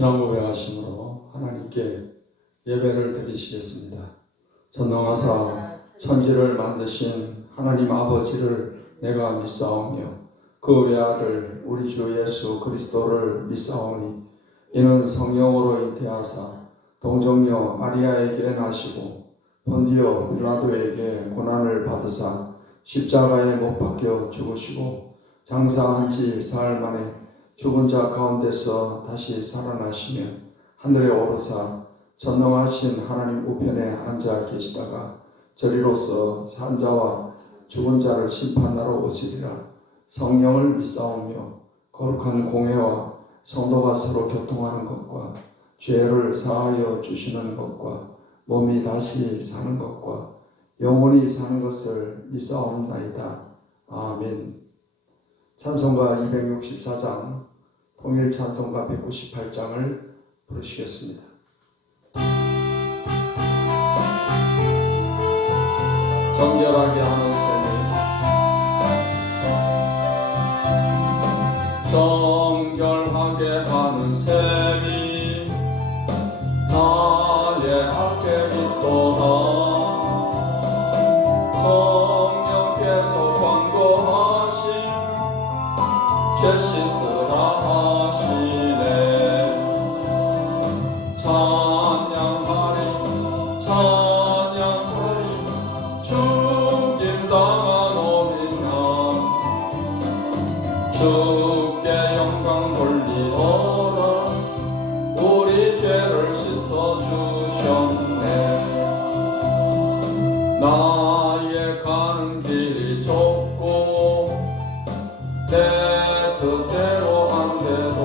신앙 고백하심으로 하나님께 예배를 드리시겠습니다. 전능하사 천지를 만드신 하나님 아버지를 내가 믿사오며 그 외아들 우리 주 예수 그리스도를 믿사오니 이는 성령으로 잉태하사 동정녀 마리아에게 나시고 본디오 빌라도에게 고난을 받으사 십자가에 못 박혀 죽으시고 장사한 지 사흘 만에 죽은 자 가운데서 다시 살아나시며 하늘에 오르사 전능하신 하나님 우편에 앉아 계시다가 저리로서 산 자와 죽은 자를 심판하러 오시리라. 성령을 믿사오며 거룩한 공회와 성도가 서로 교통하는 것과 죄를 사하여 주시는 것과 몸이 다시 사는 것과 영원히 사는 것을 믿사옵나이다. 아멘. 찬송가 264장, 통일 찬송가 198장을 부르시겠습니다. 정결하게 하는 셈이, 정결하게 하는 셈이 나의 악에 있도다. 성령께서 권고하신 죄 씻으라 하시네. 찬양하리 찬양하리 죽임 당한 어린 양 주께 영광 돌리어라. 우리 죄를 씻어주셨네. 나의 가는 길이 좁고 내 뜻대로 안 돼도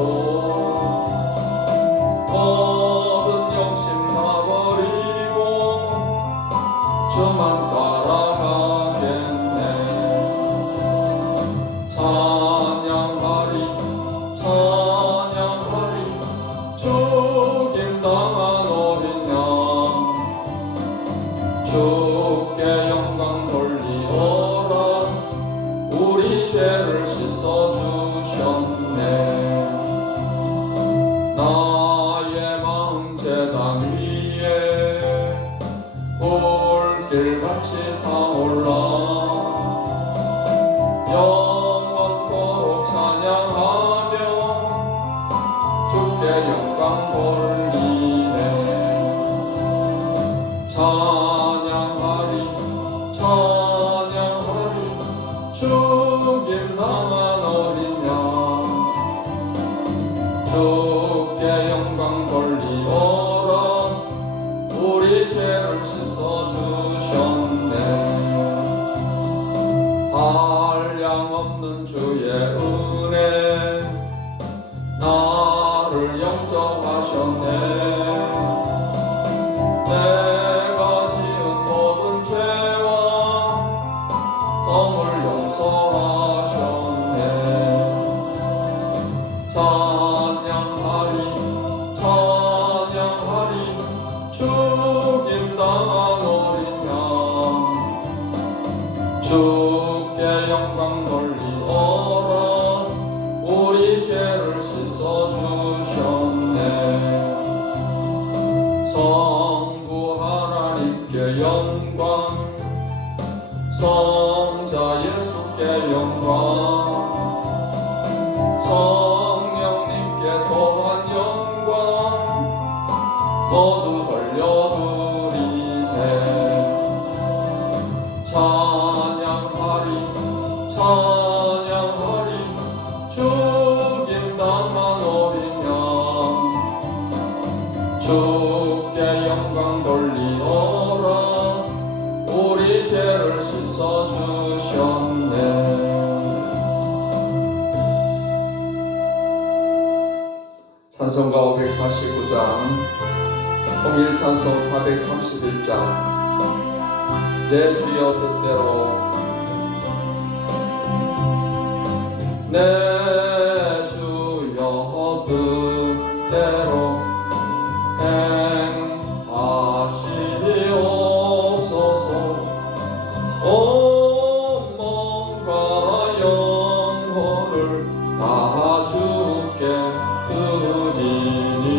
모든 욕심 다 버리고 주만 따라가겠네. 찬양하리 찬양하리 죽임 당한 어린 양 주께 영광 돌리어라. 우리 죄를 씻어주셨네. 나의 마음 제단 위에 불길같이 타올라. 영원토록 찬양하며 주께 영광 돌리네. 찬양하리 찬양하리 죽임 당한 어린 양 주께 영광 돌리어라. 우리 죄를 씻어주셨네. 한량없는 주의 은혜 나를 영접하셨네. 내가 지은 모든 죄와 허물 용서하셨네. 찬양하리 찬양하리 죽임 당한 어린 양 주께 영광 돌리어라. 우리 죄를 씻어주셨네. 성부 하나님께 영광 성자 예수께 영광 성령님께 또한 영광 모두 돌려드리세. 찬양하리 찬양하리 죽임 당한 어린 양 주께 영광 돌리어라. 우리 죄를 씻어주셨네. 찬송가 549장, 통일 찬송 431장. 내 주여 뜻대로 내 주여 뜻대로 행하시옵소서. 온 몸과 영혼을 다 주께 드리니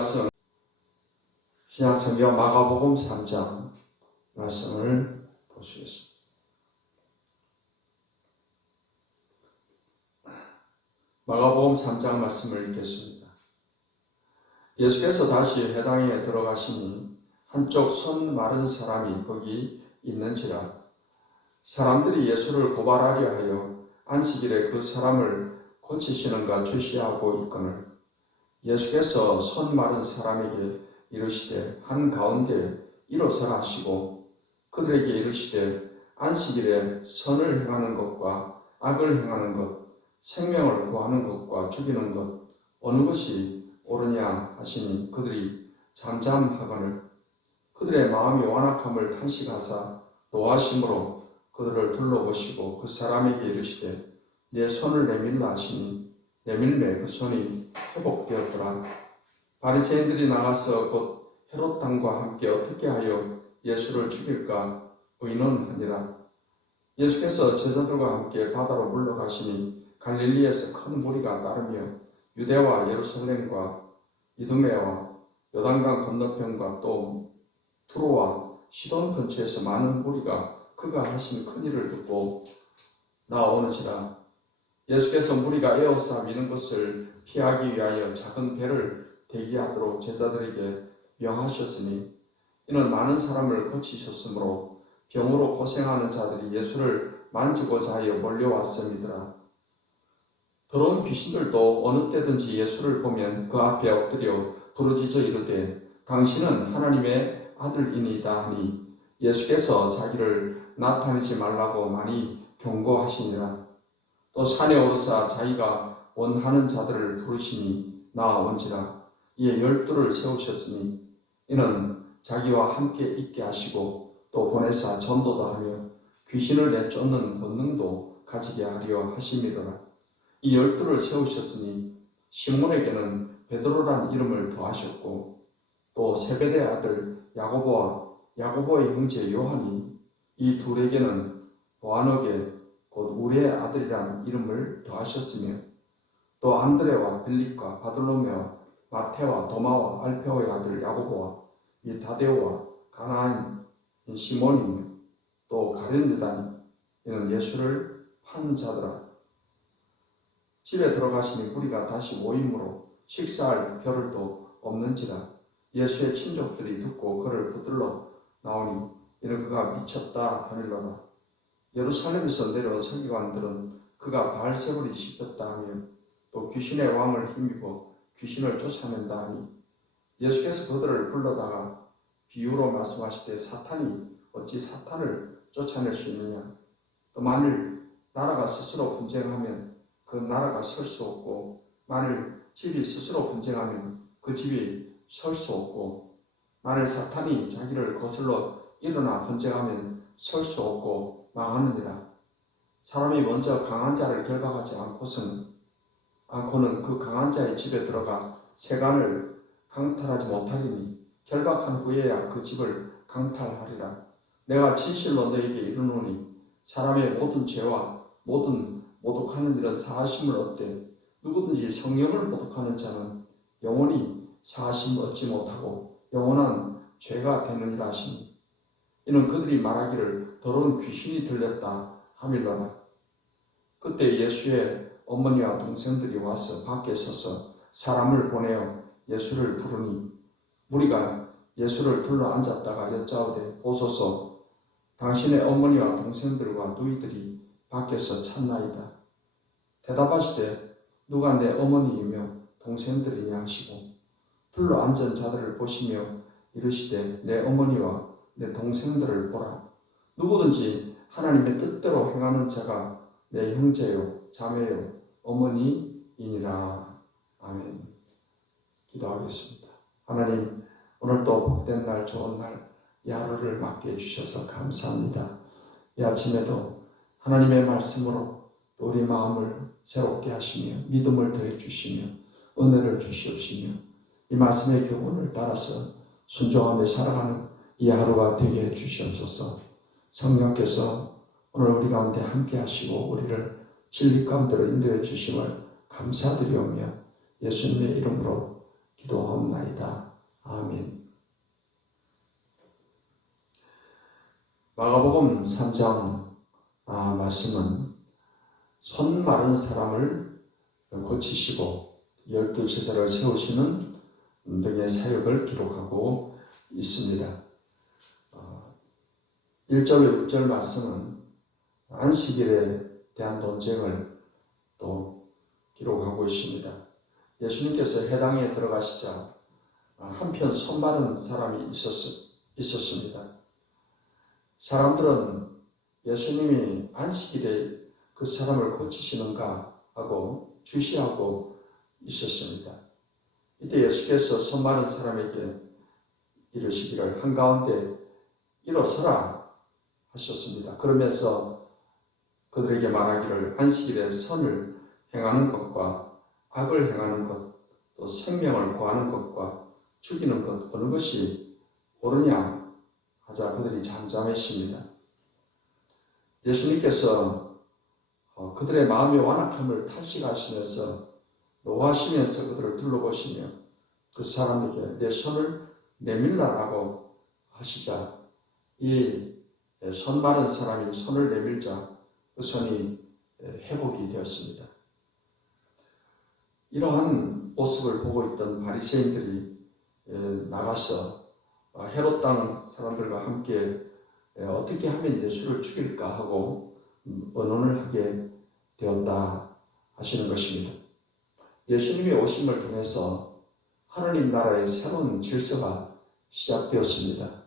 말씀 신약성경 마가복음 3장 말씀을 보시겠습니다. 마가복음 3장 말씀을 읽겠습니다. 예수께서 다시 회당에 들어가시니 한쪽 손 마른 사람이 거기 있는지라. 사람들이 예수를 고발하려 하여 안식일에 그 사람을 고치시는가 주시하고 있거늘 예수께서 손 마른 사람에게 이르시되 한가운데 일어서라 하시고 그들에게 이르시되 안식일에 선을 행하는 것과 악을 행하는 것, 생명을 구하는 것과 죽이는 것 어느 것이 옳으냐 하시니 그들이 잠잠하거늘 그들의 마음이 완악함을 탄식하사 노하심으로 그들을 둘러보시고 그 사람에게 이르시되 내 손을 내밀라 하시니 내밀매 그 손이 회복되었더라. 바리새인들이 나가서 곧 헤롯 당과 함께 어떻게 하여 예수를 죽일까 의논하니라. 예수께서 제자들과 함께 바다로 물러가시니 갈릴리에서 큰 무리가 따르며 유대와 예루살렘과 이두메와 요단강 건너편과 또 두로와 시돈 근처에서 많은 무리가 그가 하신 큰 일을 듣고 나오는지라. 예수께서 무리가 에워싸 미는 것을 피하기 위하여 작은 배를 대기하도록 제자들에게 명하셨으니 이는 많은 사람을 고치셨으므로 병으로 고생하는 자들이 예수를 만지고자 하여 몰려왔음이더라. 더러운 귀신들도 어느 때든지 예수를 보면 그 앞에 엎드려 부르짖어 이르되 당신은 하나님의 아들이니이다 하니 예수께서 자기를 나타내지 말라고 많이 경고하시니라. 또 산에 오르사 자기가 원하는 자들을 부르시니 나아온지라. 이에 12를 세우셨으니 이는 자기와 함께 있게 하시고 또 보내사 전도도 하며 귀신을 내쫓는 권능도 가지게 하려 하심이더라. 이 12를 세우셨으니 시몬에게는 베드로란 이름을 더하셨고 또 세베대의 아들 야고보와 야고보의 형제 요한이 이 둘에게는 보아너게 곧 우리의 아들이란 이름을 더하셨으며 또 안드레와 빌립과 바돌로메와 마테와 도마와 알페오의 아들 야고보와 이 다데오와 가나안인 시몬이며 또 가룟 유다니 이는 예수를 판 자더라. 집에 들어가시니 무리가 다시 모임으로 식사할 겨를도 없는지라. 예수의 친족들이 듣고 그를 붙들러 나오니 이는 그가 미쳤다 하밀러라. 예루살렘에서 내려온 서기관들은 그가 바알세불이 씹혔다 하며 또 귀신의 왕을 힘입어 귀신을 쫓아낸다 하니 예수께서 그들을 불러다가 비유로 말씀하시되 사탄이 어찌 사탄을 쫓아낼 수 있느냐. 또 만일 나라가 스스로 분쟁하면 그 나라가 설 수 없고 만일 집이 스스로 분쟁하면 그 집이 설 수 없고 만일 사탄이 자기를 거슬러 일어나 분쟁하면 설 수 없고 망하느니라. 사람이 먼저 강한 자를 결박하지 않고는 그 강한 자의 집에 들어가 세간을 강탈하지 못하리니 결박한 후에야 그 집을 강탈하리라. 내가 진실로 너에게 이르노니 사람의 모든 죄와 모든 모독하는 일은 사하심을 얻되 누구든지 성령을 모독하는 자는 영원히 사하심을 얻지 못하고 영원한 죄가 되느니라 하시니 이는 그들이 말하기를 더러운 귀신이 들렸다 하밀러라. 그때 예수의 어머니와 동생들이 와서 밖에 서서 사람을 보내어 예수를 부르니 무리가 예수를 둘러 앉았다가 여짜오되 보소서 당신의 어머니와 동생들과 누이들이 밖에서 찾나이다. 대답하시되 누가 내 어머니이며 동생들이냐 하시고 둘러 앉은 자들을 보시며 이르시되 내 어머니와 내 동생들을 보라. 누구든지 하나님의 뜻대로 행하는 자가 내 형제요 자매요 어머니이니라. 아멘. 기도하겠습니다. 하나님, 오늘도 복된 날 좋은 날 이 하루를 맞게 해주셔서 감사합니다. 이 아침에도 하나님의 말씀으로 우리 마음을 새롭게 하시며 믿음을 더해 주시며 은혜를 주시옵시며 이 말씀의 교훈을 따라서 순종하며 살아가는 이 하루가 되게 해 주시옵소서. 성령께서 오늘 우리 가운데 함께 하시고 우리를 진리 가운데로 인도해 주심을 감사드리오며 예수님의 이름으로 기도하옵나이다. 아멘. 마가복음 3장 말씀은 손 마른 사람을 고치시고 12제자를 세우시는 등의 사역을 기록하고 있습니다. 1절, 6절 말씀은 안식일에 대한 논쟁을 또 기록하고 있습니다. 예수님께서 회당에 들어가시자 한편 손 마른 사람이 있었습니다. 사람들은 예수님이 안식일에 그 사람을 고치시는가 하고 주시하고 있었습니다. 이때 예수께서 손 마른 사람에게 이르시기를 한가운데 일어서라 하셨습니다. 그러면서 그들에게 말하기를 안식일에 선을 행하는 것과 악을 행하는 것, 또 생명을 구하는 것과 죽이는 것 어느 것이 옳으냐 하자 그들이 잠잠했습니다. 예수님께서 그들의 마음의 완악함을 탄식하시면서 노하시면서 그들을 둘러보시며 그 사람에게 내 손을 내밀라라고 하시자 이 손 마른 사람이 손을 내밀자 그 손이 회복이 되었습니다. 이러한 모습을 보고 있던 바리새인들이 나가서 헤롯 땅 사람들과 함께 어떻게 하면 예수를 죽일까 하고 의논을 하게 되었다 하시는 것입니다. 예수님의 오심을 통해서 하느님 나라의 새로운 질서가 시작되었습니다.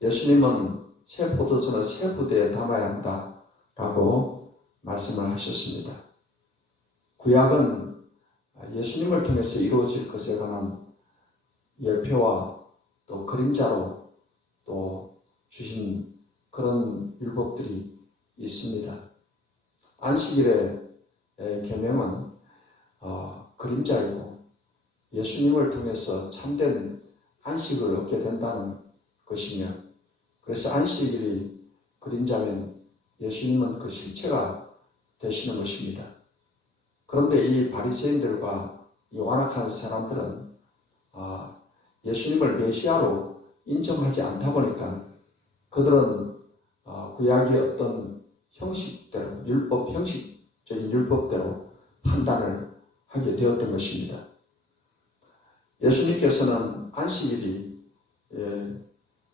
예수님은 새 포도주는 새 부대에 담아야 한다라고 말씀을 하셨습니다. 구약은 예수님을 통해서 이루어질 것에 관한 예표와 또 그림자로 또 주신 그런 율법들이 있습니다. 안식일의 계명은 그림자이고 예수님을 통해서 참된 안식을 얻게 된다는 것이며 그래서 안식일이 그림자면 예수님은 그 실체가 되시는 것입니다. 그런데 이 바리새인들과 이 완악한 사람들은 예수님을 메시아로 인정하지 않다 보니까 그들은 구약의 어떤 형식대로 형식적인 율법대로 판단을 하게 되었던 것입니다. 예수님께서는 안식일이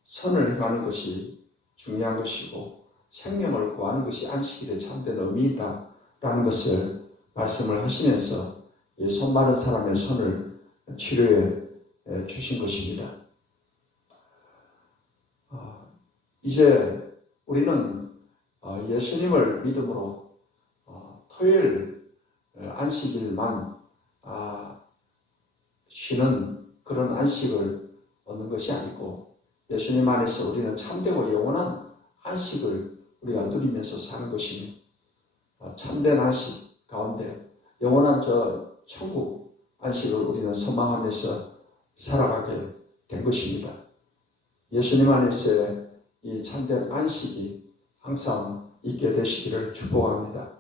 선을 행하는 것이 중요한 것이고 생명을 구하는 것이 안식일의 참된 의미이다라는 것을 말씀을 하시면서 이 손 마른 사람의 손을 치료해 주신 것입니다. 이제 우리는 예수님을 믿음으로 토요일 안식일만 쉬는 그런 안식을 얻는 것이 아니고 예수님 안에서 우리는 참되고 영원한 안식을 우리가 누리면서 사는 것이며 참된 안식 가운데 영원한 저 천국 안식을 우리는 소망하면서 살아가게 된 것입니다. 예수님 안에서의 이 참된 안식이 항상 있게 되시기를 축복합니다.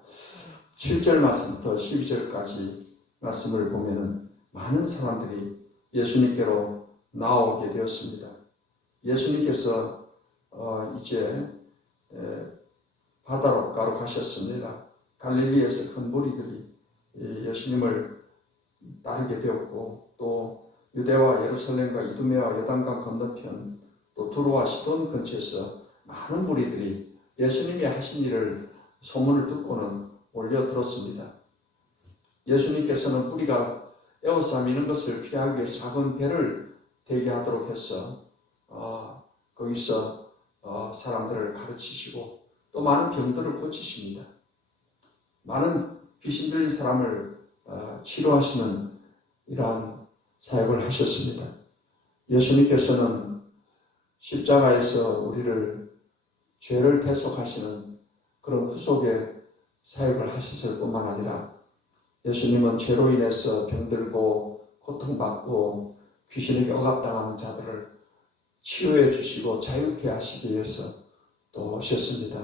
7절 말씀부터 12절까지 말씀을 보면은 많은 사람들이 예수님께로 나오게 되었습니다. 예수님께서 이제 바다로 가셨습니다. 갈릴리에서 큰 무리들이 예수님을 따르게 되었고 또 유대와 예루살렘과 이두메와 요단강 건너편 또 두로와 시돈 근처에서 많은 무리들이 예수님이 하신 일을 소문을 듣고는 몰려들었습니다. 예수님께서는 무리가 에워싸미는 것을 피하기 위해 작은 배를 대기하도록 해서 거기서 사람들을 가르치시고 또 많은 병들을 고치십니다. 많은 귀신 들린 사람을 치료하시는 이러한 사역을 하셨습니다. 예수님께서는 십자가에서 우리를 죄를 대속하시는 그런 후속의 사역을 하셨을 뿐만 아니라 예수님은 죄로 인해서 병들고 고통받고 귀신에게 억압당하는 자들을 치유해 주시고 자유케 하시기 위해서 또 오셨습니다.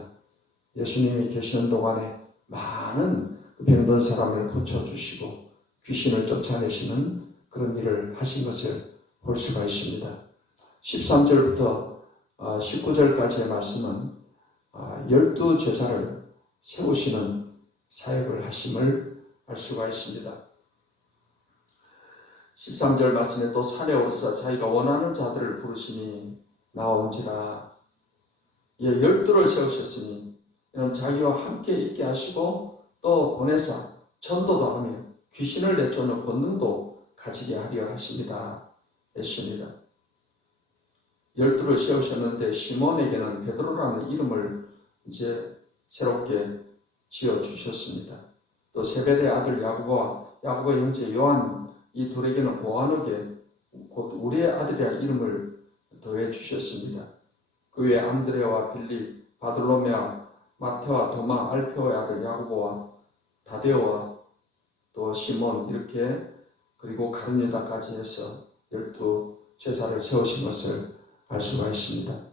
예수님이 계시는 동안에 많은 병든 사람을 고쳐주시고 귀신을 쫓아내시는 그런 일을 하신 것을 볼 수가 있습니다. 13절부터 19절까지의 말씀은 12제자를 세우시는 사역을 하심을 알 수가 있습니다. 13절 말씀에 또 산에 오르사 자기가 원하는 자들을 부르시니 나온지라. 예, 12를 세우셨으니 이는 자기와 함께 있게 하시고 또 보내사 전도도 하며 귀신을 내쫓는 권능도 가지게 하려 하십니다. 했습니다. 12를 세우셨는데 시몬에게는 베드로라는 이름을 이제 새롭게 지어주셨습니다. 또 세베대 아들 야고보와 야고보의 형제 요한 이 둘에게는 보아너게 곧 우리의 아들이라 이름을 더해 주셨습니다. 그 외에 안드레와 빌립, 바돌로메와 마테와 도마, 알페오의 아들 야고보와 다데오와 또 시몬 이렇게 그리고 가룟 유다까지 해서 12제자를 세우신 것을 알 수가 있습니다.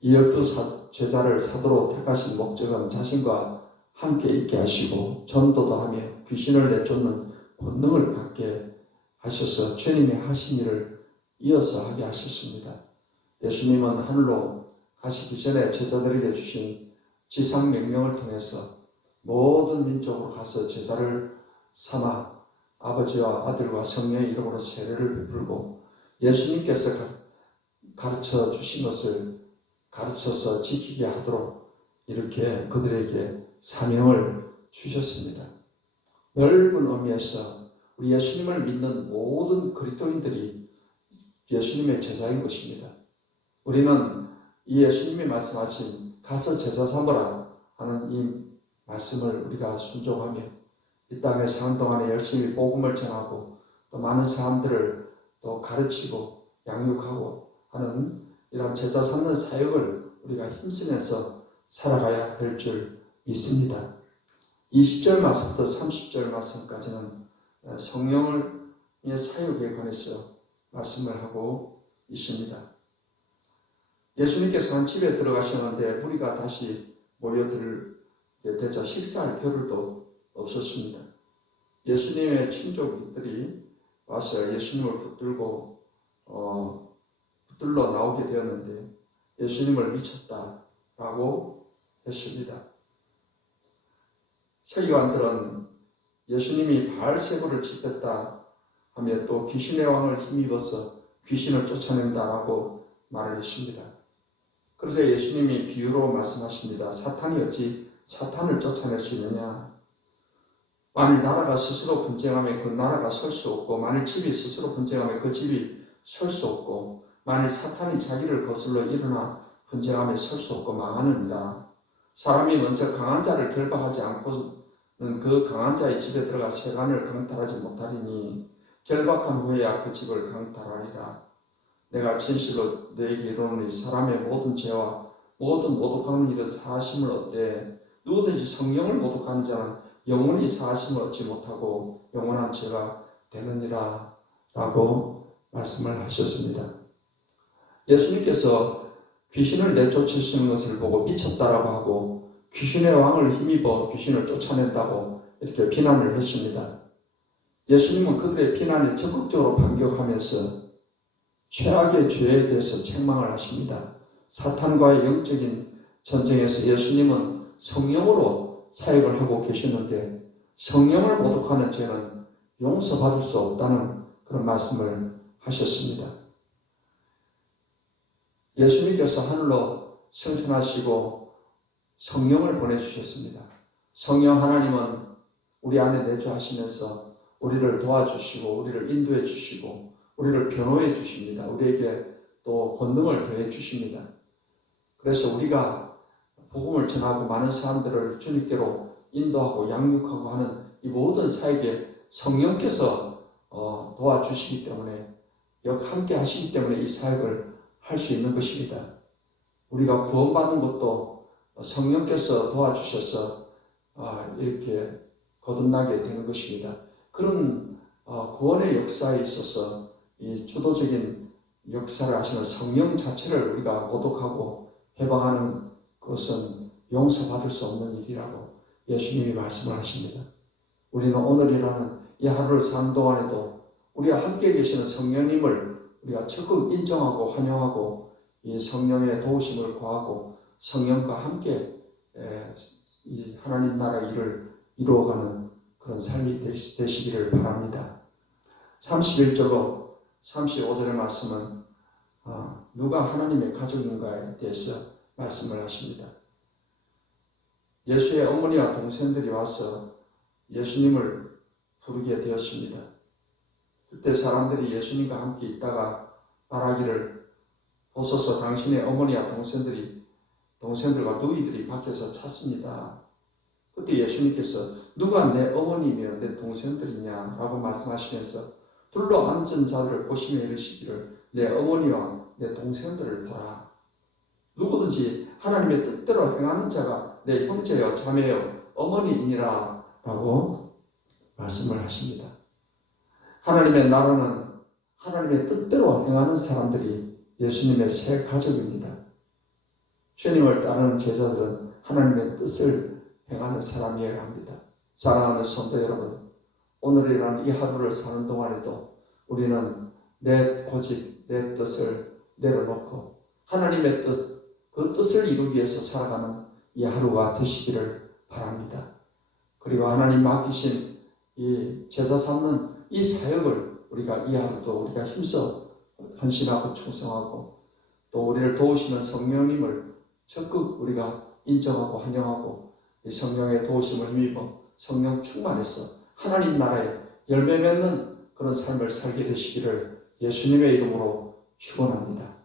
이 12제자를 사도로 택하신 목적은 자신과 함께 있게 하시고 전도도 하며 귀신을 내쫓는 권능을 갖게 하셔서 주님의 하신 일을 이어서 하게 하셨습니다. 예수님은 하늘로 가시기 전에 제자들에게 주신 지상 명령을 통해서 모든 민족으로 가서 제자를 삼아 아버지와 아들과 성령의 이름으로 세례를 베풀고 예수님께서 가르쳐 주신 것을 가르쳐서 지키게 하도록 이렇게 그들에게 사명을 주셨습니다. 넓은 의미에서 우리 예수님을 믿는 모든 그리스도인들이 예수님의 제자인 것입니다. 우리는 이 예수님이 말씀하신 가서 제자 삼으라 하는 이 말씀을 우리가 순종하며 이 땅에 사는 동안에 열심히 복음을 전하고 또 많은 사람들을 또 가르치고 양육하고 하는 이런 제자 삼는 사역을 우리가 힘쓰면서 살아가야 될 줄 믿습니다. 20절 말씀부터 30절 말씀까지는 성령의 사역에 관해서 말씀을 하고 있습니다. 예수님께서 한 집에 들어가셨는데 무리가 다시 모여들게 되자 식사할 겨를도 없었습니다. 예수님의 친족들이 와서 예수님을 붙들러 나오게 되었는데 예수님을 미쳤다라고 했습니다. 서기관들은 예수님이 바알세불을 짓겠다 하며 또 귀신의 왕을 힘입어서 귀신을 쫓아낸다라고 말을 했습니다. 그래서 예수님이 비유로 말씀하십니다. 사탄이 어찌 사탄을 쫓아낼 수 있느냐? 만일 나라가 스스로 분쟁하면 그 나라가 설 수 없고 만일 집이 스스로 분쟁하면 그 집이 설 수 없고 만일 사탄이 자기를 거슬러 일어나 분쟁하면 설 수 없고 망하느니라. 사람이 먼저 강한 자를 결박하지 않고는 그 강한 자의 집에 들어가 세간을 강탈하지 못하리니 결박한 후에야 그 집을 강탈하리라. 내가 진실로 너에게 이르노니 사람의 모든 죄와 모든 모독하는 일은 사하심을 얻되 누구든지 성령을 모독하는 자는 영원히 사하심을 얻지 못하고 영원한 죄가 되느니라 라고 말씀을 하셨습니다. 예수님께서 귀신을 내쫓으시는 것을 보고 미쳤다라고 하고 귀신의 왕을 힘입어 귀신을 쫓아낸다고 이렇게 비난을 했습니다. 예수님은 그들의 비난에 적극적으로 반격하면서 최악의 죄에 대해서 책망을 하십니다. 사탄과의 영적인 전쟁에서 예수님은 성령으로 사역을 하고 계시는데 성령을 모독하는 죄는 용서받을 수 없다는 그런 말씀을 하셨습니다. 예수님께서 하늘로 승천하시고 성령을 보내주셨습니다. 성령 하나님은 우리 안에 내주하시면서 우리를 도와주시고 우리를 인도해 주시고 우리를 변호해 주십니다. 우리에게 또 권능을 더해 주십니다. 그래서 우리가 복음을 전하고 많은 사람들을 주님께로 인도하고 양육하고 하는 이 모든 사역에 성령께서 도와주시기 때문에 함께 하시기 때문에 이 사역을 할 수 있는 것입니다. 우리가 구원받는 것도 성령께서 도와주셔서 이렇게 거듭나게 되는 것입니다. 그런 구원의 역사에 있어서 이 주도적인 역사를 하시는 성령 자체를 우리가 모독하고 해방하는 것은 용서받을 수 없는 일이라고 예수님이 말씀을 하십니다. 우리는 오늘이라는 이 하루를 사는 동안에도 우리와 함께 계시는 성령님을 우리가 적극 인정하고 환영하고 이 성령의 도우심을 구하고 성령과 함께 이 하나님 나라 일을 이루어가는 그런 삶이 되시기를 바랍니다. 31절로 35절의 말씀은 누가 하나님의 가족인가에 대해서 말씀을 하십니다. 예수의 어머니와 동생들이 와서 예수님을 부르게 되었습니다. 그때 사람들이 예수님과 함께 있다가 말하기를 보소서 당신의 어머니와 동생들과 누이들이 밖에서 찾습니다. 그때 예수님께서 누가 내 어머니며 내 동생들이냐 라고 말씀하시면서 둘러 앉은 자들을 보시며 이르시기를 내 어머니와 내 동생들을 보라. 누구든지 하나님의 뜻대로 행하는 자가 내 형제여 자매여 어머니이니라 라고 말씀을 하십니다. 하나님의 나라는 하나님의 뜻대로 행하는 사람들이 예수님의 새 가족입니다. 주님을 따르는 제자들은 하나님의 뜻을 행하는 사람이어야 합니다. 사랑하는 성도 여러분, 오늘이라는 이 하루를 사는 동안에도 우리는 오직 내 뜻을 내려놓고 하나님의 뜻, 그 뜻을 이루기 위해서 살아가는 이 하루가 되시기를 바랍니다. 그리고 하나님 맡기신 이 제사 삼는 이 사역을 우리가 이 하루도 우리가 힘써 헌신하고 충성하고 또 우리를 도우시는 성령님을 적극 우리가 인정하고 환영하고 이 성령의 도우심을 힘입어 성령 충만해서 하나님 나라에 열매 맺는 그런 삶을 살게 되시기를 예수님의 이름으로 축원합니다.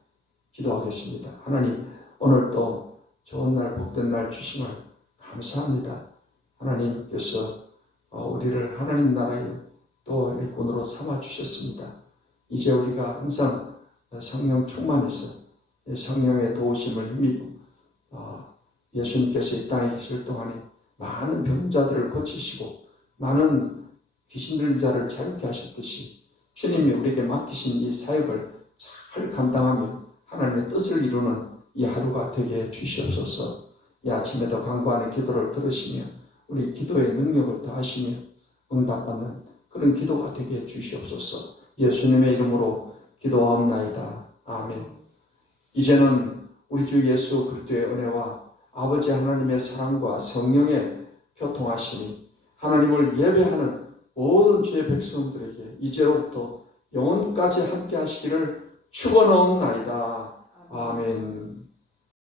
기도하겠습니다. 하나님, 오늘 또 좋은 날 복된 날 주심을 감사합니다. 하나님께서 우리를 하나님 나라의 또 일꾼으로 삼아 주셨습니다. 이제 우리가 항상 성령 충만해서 성령의 도우심을 힘입어 예수님께서 이 땅에 계실 동안에 많은 병자들을 고치시고 많은 귀신 들린 자를 자유케 하셨듯이 주님이 우리에게 맡기신 이 사역을 잘 감당하며 하나님의 뜻을 이루는 이 하루가 되게 주시옵소서. 이 아침에도 간구하는 기도를 들으시며 우리 기도의 능력을 더하시며 응답받는 그런 기도가 되게 주시옵소서. 예수님의 이름으로 기도하옵나이다. 아멘. 이제는 우리 주 예수 그리스도의 은혜와 아버지 하나님의 사랑과 성령의 교통하심이 하나님을 예배하는 모든 주의 백성들에게 이제로부터 영원까지 함께 하시기를 축원하옵나이다. 아멘.